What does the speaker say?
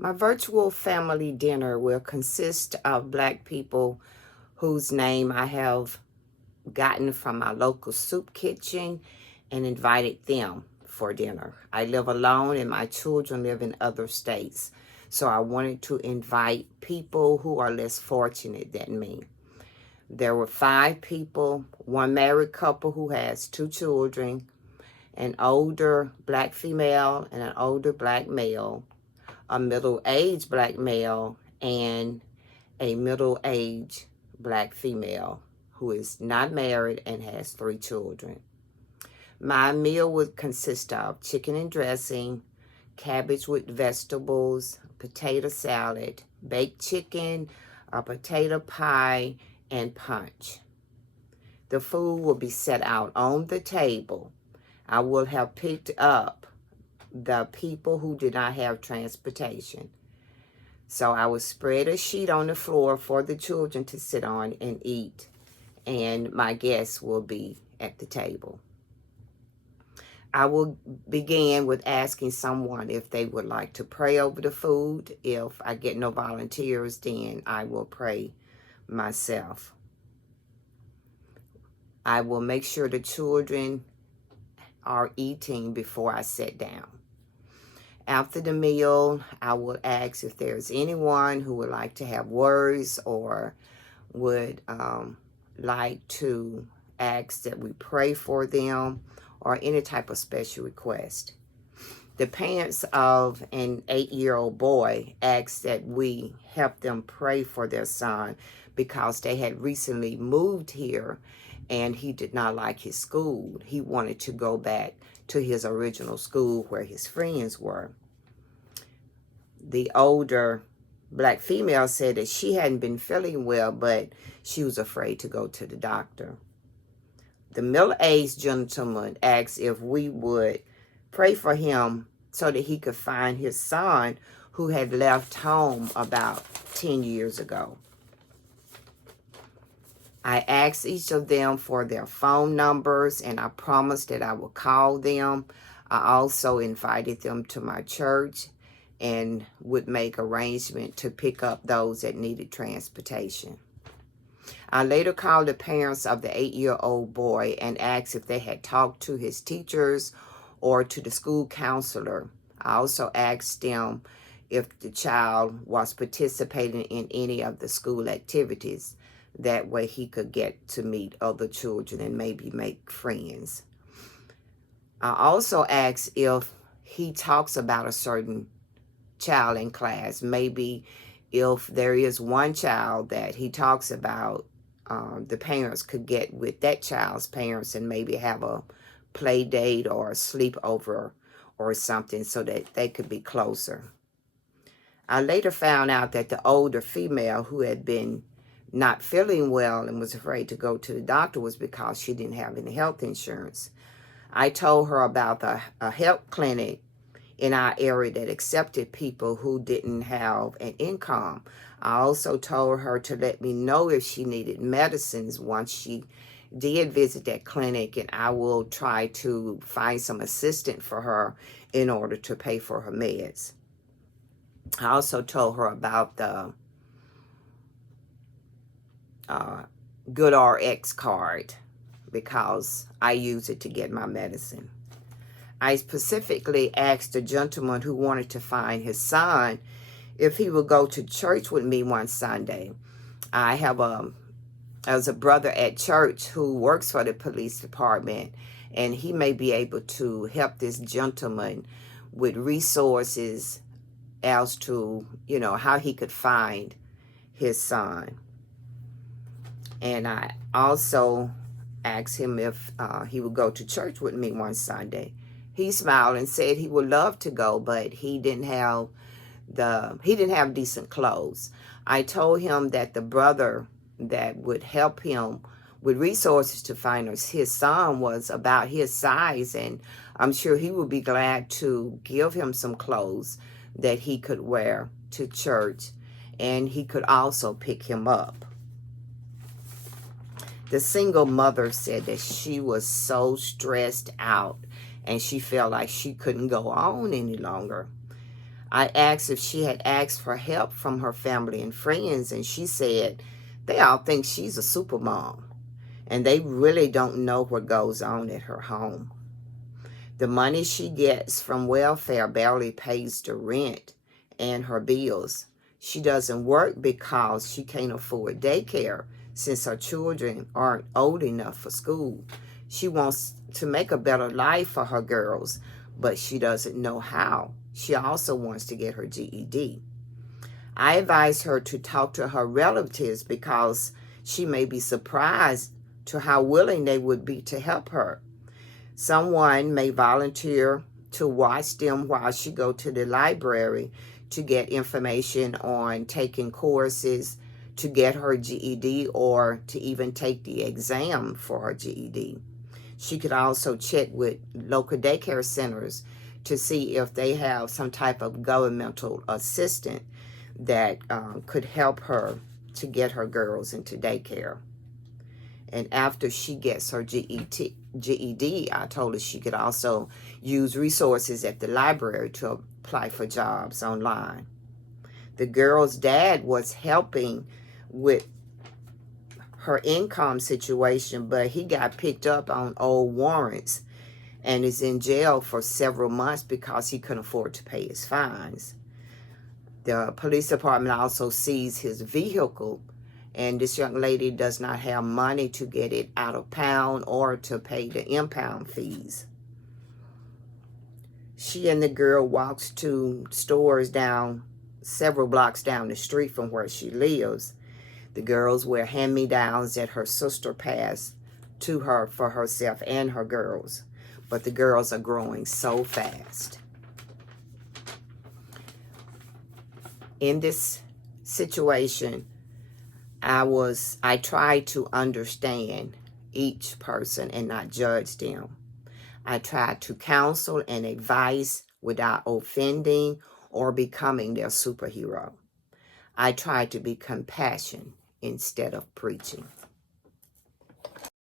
My virtual family dinner will consist of Black people whose name I have gotten from my local soup kitchen and invited them for dinner. I live alone and my children live in other states, so I wanted to invite people who are less fortunate than me. There were 5 people, one married couple who has 2 children, an older Black female and an older Black male, a middle-aged Black male, and a middle-aged Black female who is not married and has 3 children. My meal would consist of chicken and dressing, cabbage with vegetables, potato salad, baked chicken, a potato pie, and punch. The food will be set out on the table. I will have picked up the people who did not have transportation. So I will spread a sheet on the floor for the children to sit on and eat, and my guests will be at the table. I will begin with asking someone if they would like to pray over the food. If I get no volunteers, then I will pray myself. I will make sure the children are eating before I sit down. After the meal, I will ask if there's anyone who would like to have words or would like to ask that we pray for them or any type of special request. The parents of an 8-year-old boy asked that we help them pray for their son because they had recently moved here and he did not like his school. He wanted to go back to his original school where his friends were. The older Black female said that she hadn't been feeling well, but she was afraid to go to the doctor. The middle-aged gentleman asked if we would pray for him so that he could find his son who had left home about 10 years ago. I asked each of them for their phone numbers, and I promised that I would call them. I also invited them to my church and would make arrangement to pick up those that needed transportation. I later called the parents of the 8-year-old boy and asked if they had talked to his teachers or to the school counselor. I also asked them if the child was participating in any of the school activities. That way he could get to meet other children and maybe make friends. I also asked if he talks about a certain child in class. Maybe if there is one child that he talks about, the parents could get with that child's parents and maybe have a play date or a sleepover or something so that they could be closer. I later found out that the older female who had been not feeling well and was afraid to go to the doctor was because she didn't have any health insurance. I told her about a health clinic in our area that accepted people who didn't have an income. I also told her to let me know if she needed medicines once she did visit that clinic, and I will try to find some assistance for her in order to pay for her meds. I also told her about the GoodRx card because I use it to get my medicine. I specifically asked the gentleman who wanted to find his son if he would go to church with me one Sunday. I have a brother at church who works for the police department, and he may be able to help this gentleman with resources as to, how he could find his son. And I also asked him if he would go to church with me one Sunday. He smiled and said he would love to go, but he didn't have decent clothes. I told him that the brother that would help him with resources to find his son was about his size, and I'm sure he would be glad to give him some clothes that he could wear to church, and he could also pick him up. The single mother said that she was so stressed out and she felt like she couldn't go on any longer. I asked if she had asked for help from her family and friends, and she said they all think she's a super mom, and they really don't know what goes on at her home. The money she gets from welfare barely pays the rent and her bills. She doesn't work because she can't afford daycare since her children aren't old enough for school. She wants to make a better life for her girls, but she doesn't know how. She also wants to get her GED. I advise her to talk to her relatives because she may be surprised to how willing they would be to help her. Someone may volunteer to watch them while she go to the library to get information on taking courses to get her GED or to even take the exam for her GED. She could also check with local daycare centers to see if they have some type of governmental assistance that could help her to get her girls into daycare. And after she gets her GED, I told her she could also use resources at the library to apply for jobs online. The girl's dad was helping with her income situation, but he got picked up on old warrants and is in jail for several months because he couldn't afford to pay his fines. The police department also seized his vehicle, and this young lady does not have money to get it out of pound or to pay the impound fees. She and the girl walks to stores down several blocks down the street from where she lives. The girls wear hand-me-downs that her sister passed to her for herself and her girls. But the girls are growing so fast. In this situation, I tried to understand each person and not judge them. I tried to counsel and advise without offending or becoming their superhero. I tried to be compassionate instead of preaching.